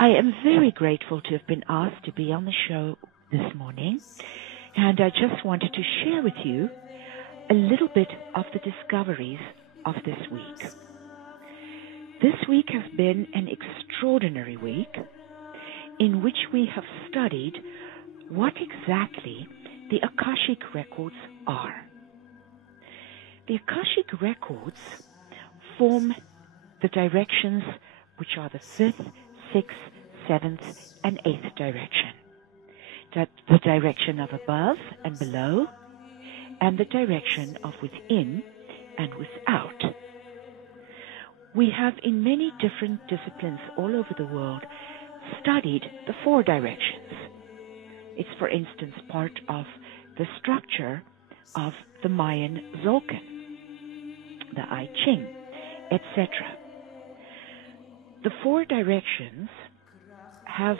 I am very grateful to have been asked to be on the show this morning, and I just wanted to share with you a little bit of the discoveries of this week. This week has been an extraordinary week in which we have studied what exactly the Akashic records are. The Akashic records form the directions which are the 5th, 6th, 7th, and 8th direction. The direction of above and below, and the direction of within and without. We have in many different disciplines all over the world studied the 4 directions. It's, for instance, part of the structure of the Mayan Zolkin, the I Ching, etc. The 4 directions have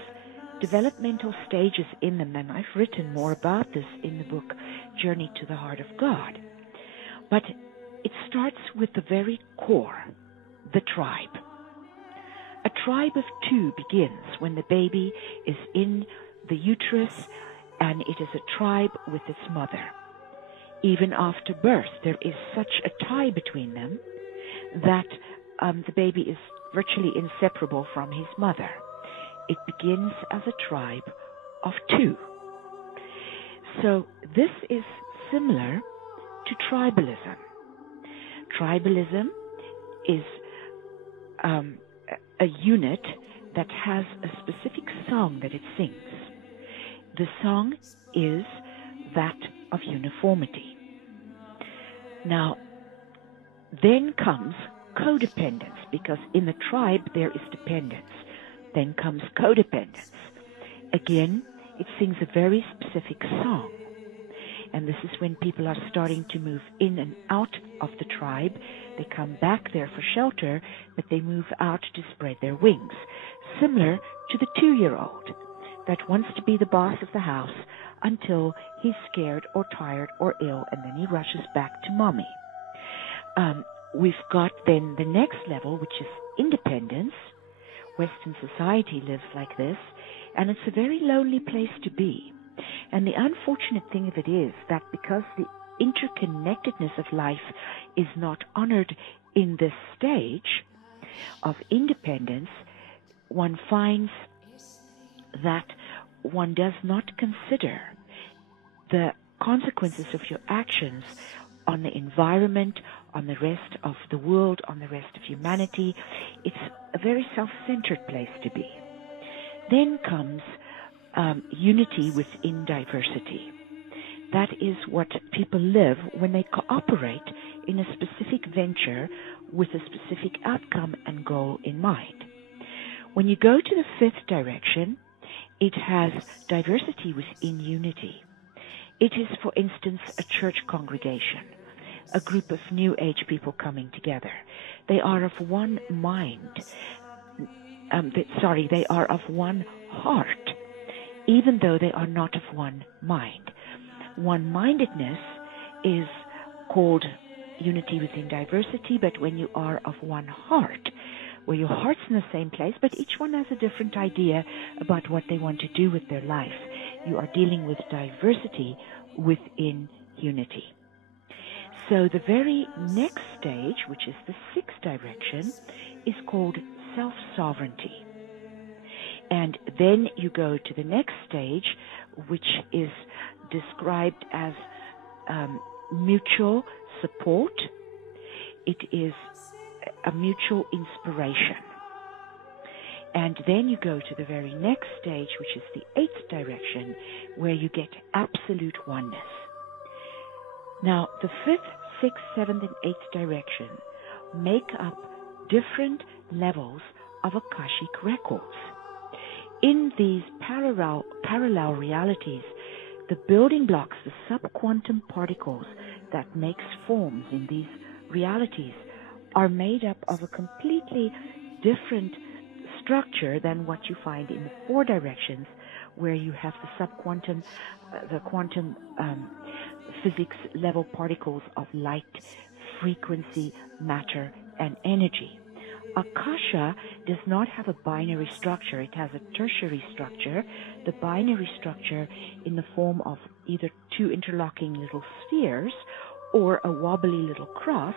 developmental stages in them, and I've written more about this in the book Journey to the Heart of God. But it starts with the very core, the tribe. A tribe of 2 begins when the baby is in the uterus, and it is a tribe with its mother. Even after birth, there is such a tie between them that the baby is virtually inseparable from his mother. It begins as a tribe of 2. So this is similar to tribalism. Tribalism is a unit that has a specific song that it sings. The song is that of uniformity. Now, then comes codependence, because in the tribe there is dependence. Then comes codependence. Again, it sings a very specific song. And this is when people are starting to move in and out of the tribe. They come back there for shelter, but they move out to spread their wings. Similar to the 2-year-old that wants to be the boss of the house until he's scared or tired or ill, and then he rushes back to mommy. We've got then the next level, which is independence. Western society lives like this, and it's a very lonely place to be. And the unfortunate thing of it is that because the interconnectedness of life is not honored in this stage of independence, one finds that one does not consider the consequences of your actions on the environment, on the rest of the world, on the rest of humanity. It's a very self-centered place to be. Then comes unity within diversity. That is what people live when they cooperate in a specific venture with a specific outcome and goal in mind. When you go to the 5th direction, it has diversity within unity. It is, for instance, a church congregation, a group of New Age people coming together. They are of one mind. They are of one heart, even though they are not of one mind. One-mindedness is called unity within diversity, but when you are of one heart, where your heart's in the same place, but each one has a different idea about what they want to do with their life, you are dealing with diversity within unity. So the very next stage, which is the 6th direction, is called self-sovereignty. And then you go to the next stage, which is described as mutual support. It is a mutual inspiration. And then you go to the very next stage, which is the 8th direction, where you get absolute oneness. Now, the 5th, 6th, 7th, and 8th direction make up different levels of Akashic records. In these parallel realities, the building blocks, the subquantum particles that makes forms in these realities are made up of a completely different structure than what you find in the 4 directions, where you have the subquantum, the quantum physics level particles of light, frequency, matter, and energy. Akasha does not have a binary structure. It has a tertiary structure. The binary structure in the form of either two interlocking little spheres or a wobbly little cross,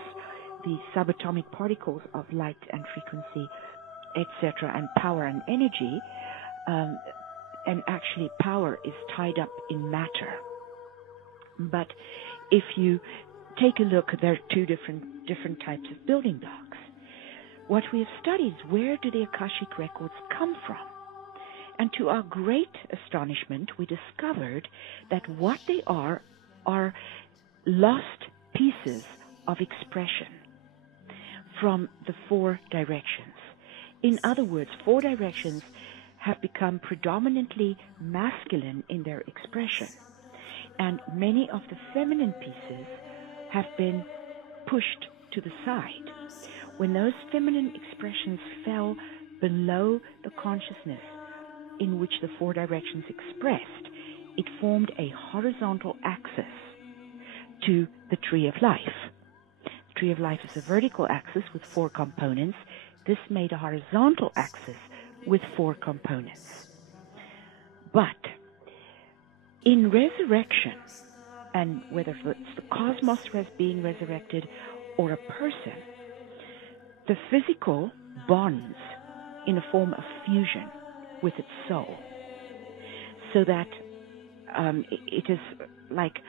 the subatomic particles of light and frequency, etc., and power and energy, and actually power is tied up in matter. But if you take a look, there are two different types of building blocks. What we have studied is where do the Akashic records come from? And to our great astonishment, we discovered that what they are lost pieces of expression from the four directions. In other words, four directions have become predominantly masculine in their expression, and many of the feminine pieces have been pushed to the side. When those feminine expressions fell below the consciousness in which the four directions expressed, it formed a horizontal axis to the tree of life. The tree of life is a vertical axis with four components. This made a horizontal axis with four components. But in resurrection, and whether it's the cosmos being resurrected or a person, the physical bonds in a form of fusion with its soul, so that it is like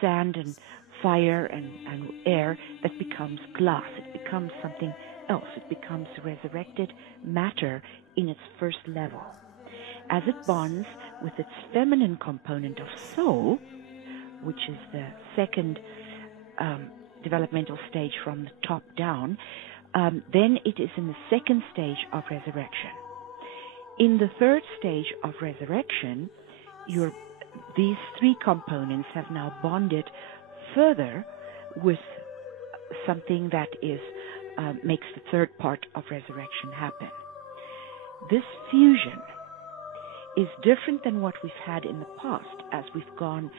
sand and fire and air that becomes glass. It becomes something else. It becomes resurrected matter in its first level. As it bonds with its feminine component of soul, which is the second developmental stage from the top down, then it is in the second stage of resurrection. In the third stage of resurrection, these three components have now bonded further with something that makes the third part of resurrection happen. This fusion is different than what we've had in the past, as we've gone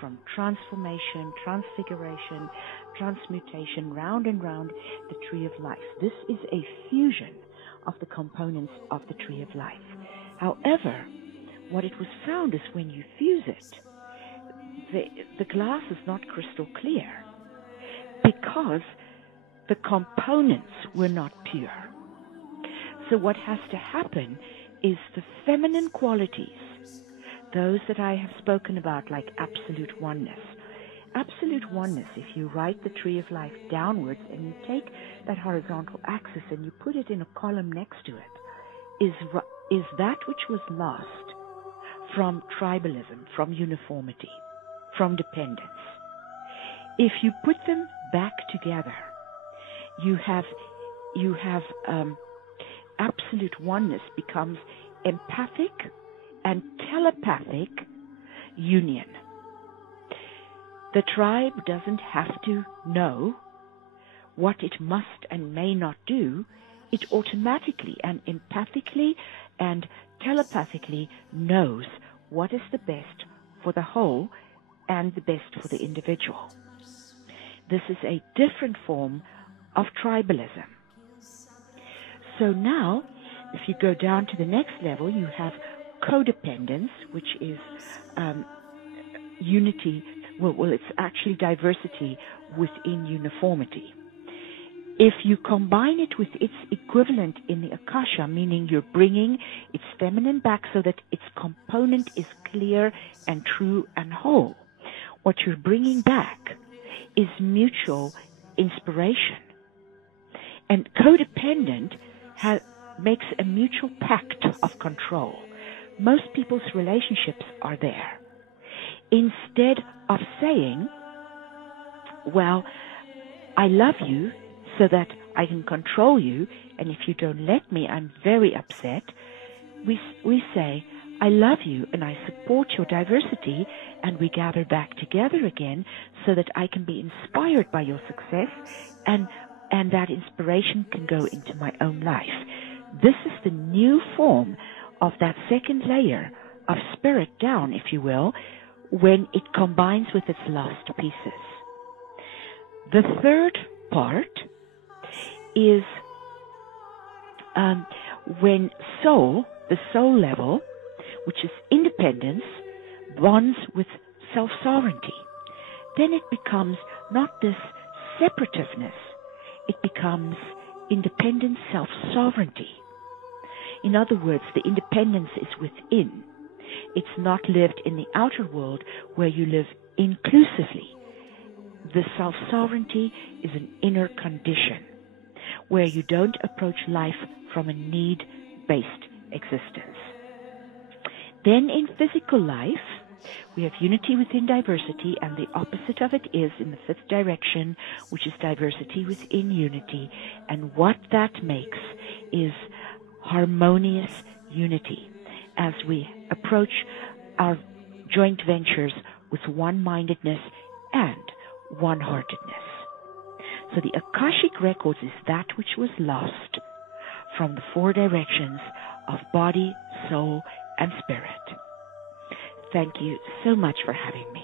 from transformation, transfiguration, transmutation, round and round the tree of life. This is a fusion of the components of the tree of life. However, what it was found is when you fuse it, the glass is not crystal clear because the components were not pure. So what has to happen is the feminine qualities, those that I have spoken about, like absolute oneness. Absolute oneness, if you write the tree of life downwards and you take that horizontal axis and you put it in a column next to it, is that which was lost from tribalism, from uniformity, from dependence. If you put them back together, you have absolute oneness becomes empathic and telepathic union. The tribe doesn't have to know what it must and may not do. It automatically and empathically and telepathically knows what is the best for the whole and the best for the individual. This is a different form of tribalism. So now, if you go down to the next level, you have codependence, which is unity. Well, it's actually diversity within uniformity. If you combine it with its equivalent in the Akasha, meaning you're bringing its feminine back so that its component is clear and true and whole, what you're bringing back is mutual inspiration. And codependent makes a mutual pact of control. Most people's relationships are there. Instead of saying, well, I love you so that I can control you, and if you don't let me, I'm very upset, we say, I love you and I support your diversity, and we gather back together again so that I can be inspired by your success, and that inspiration can go into my own life. This is the new form of that second layer of spirit down, if you will, when it combines with its lost pieces. The third part is when the soul level, which is independence, bonds with self-sovereignty, then it becomes not this separativeness, it becomes independent self-sovereignty. In other words, the independence is within. It's not lived in the outer world where you live inclusively. The self-sovereignty is an inner condition where you don't approach life from a need-based existence. Then in physical life, we have unity within diversity, and the opposite of it is in the fifth direction, which is diversity within unity. And what that makes is harmonious unity as we approach our joint ventures with one-mindedness and one-heartedness. So the Akashic Records is that which was lost from the four directions of body, soul, and spirit. Thank you so much for having me.